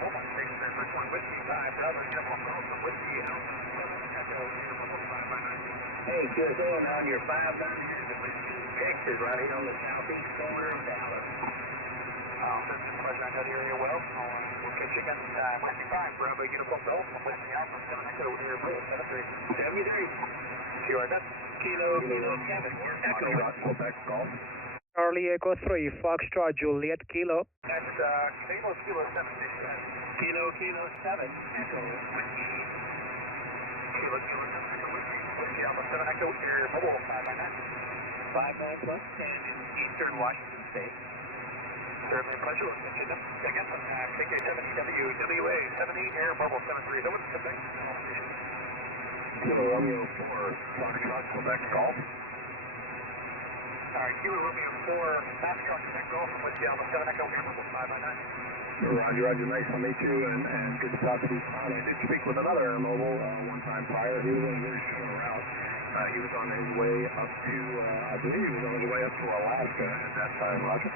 hold on, station there, first one, Whiskey 5, Bravo, uniform Golf from Whiskey, Alpha 7, Echo, uniform Golf 5 by 9. Hey, QSO, on your 5 down here to Whiskey, Texas, right here on the southeast corner of Dallas. This is a pleasure. I know the area well. We'll catch you again sometime. Whiskey 5, Bravo, uniform Golf from Whiskey, Alpha 7, Echo, airport 73. 73. QRZ, Kilo, Kilo 7, Echo, Quebec, Golf. Charlie Echo 3, Foxtrot, Juliet, Kilo. That's Kilo, Kilo 7, Kilo, Kilo 7, Echo, Whiskey. Kilo, Kilo 7, Echo, Whiskey. Whiskey Alpha 7, Echo, Air Mobile 5 by 9. 5 9 plus 10 in Eastern Washington State. Certainly a pleasure. We'll catch you again sometime. KK70W, WA7E, Air Mobile 73. Over to Quebec, station. Kilo Romeo 4, Foxtrot, Quebec, Golf. Alright, Kilo Romeo 4, Foxtrot, Quebec, Golf, from Whiskey Alpha 7, Echo, Air Mobile 5 by 9. Roger, Roger, nice to meet you, and good to talk to you. I did speak with another Air Mobile one time prior. He was on a very similar route. He was on his way up to, I believe he was on his way up to Alaska at that time, Roger.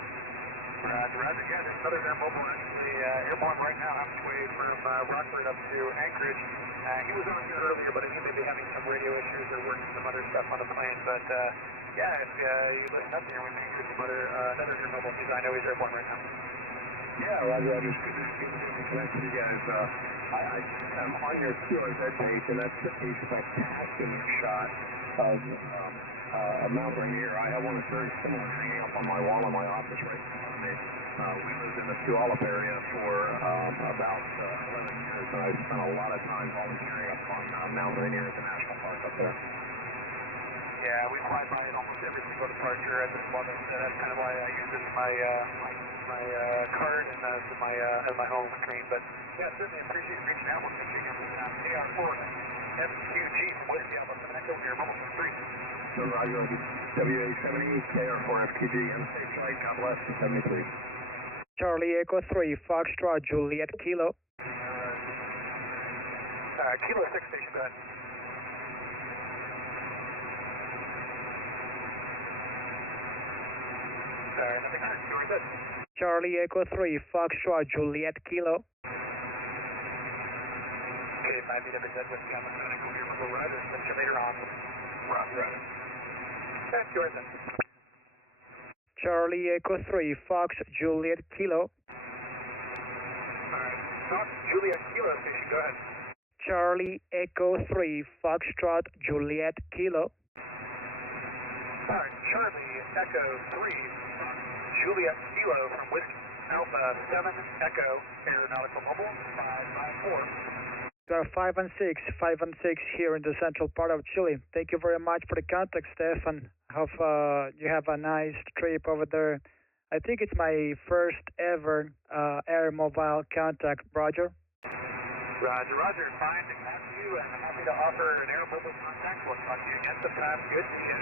Roger, Roger, yeah, there's another Air Mobile actually airborne right now, halfway from Rockford up to Anchorage. He was on here earlier, but I think they'd be having some radio issues or working some other stuff on the plane. But yeah, if you listen up here, we can hear some other another Air Mobile. I know he's airborne right now. Yeah, Roger, Roger, it's good to connect with you guys. I'm on your QRZ page, and that's a spectacular shot of Mount Rainier. I have one that's very similar hanging up on my wall in my office right now. We lived in the Puyallup area for about 11 years, and I spent a lot of time volunteering up on Mount Rainier at the National Park up there. Yeah, we fly by it almost every single departure at this moment. That's kind of why I use it as my card and as my home screen. But yeah, certainly appreciate you reaching out. We'll catch you again sometime. KR4 FQG from Whiskey Alpha 7 Echo here, Mobile 3. So Roger, WA7E, KR4 FQG, and a safe flight. God bless the 73. Charlie Echo 3, Foxtrot, Juliet, Kilo. Kilo 6 station, go ahead. Nothing hard. Yours is. Charlie Echo 3, Foxtrot, Juliet, Kilo. Okay, 5 BWZ with Gamma 7 Echo here, Mobile Roger. Catch you later on. Roger. That's yours then. Charlie Echo 3, Fox, Juliet, Kilo. Alright, Fox, Juliet, Kilo station, go ahead. Charlie Echo 3, Foxtrot, Juliet, Kilo. Alright, Charlie Echo 3, Juliet, Kilo from Whiskey Alpha 7 Echo, Aeronautical Mobile 554. We are 5 and 6 here in the central part of Chile. Thank you very much for the contact, Stefan. Hope you have a nice trip over there. I think it's my first ever air mobile contact, Roger. Roger, Roger. Fine to have you, and I'm happy to offer an air mobile contact. We'll talk to you again sometime. Good to see you.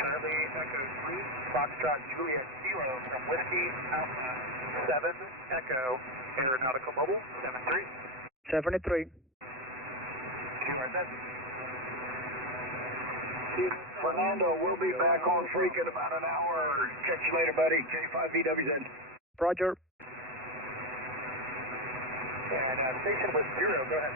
Charlie Echo 3, Foxtrot, Juliet, Kilo from Whiskey Alpha 7 Echo, Aeronautical Mobile 73. 73. Fernando, we'll be back on freak in about an hour. Catch you later, buddy. K5BWZ. Roger. And station was 0, go ahead.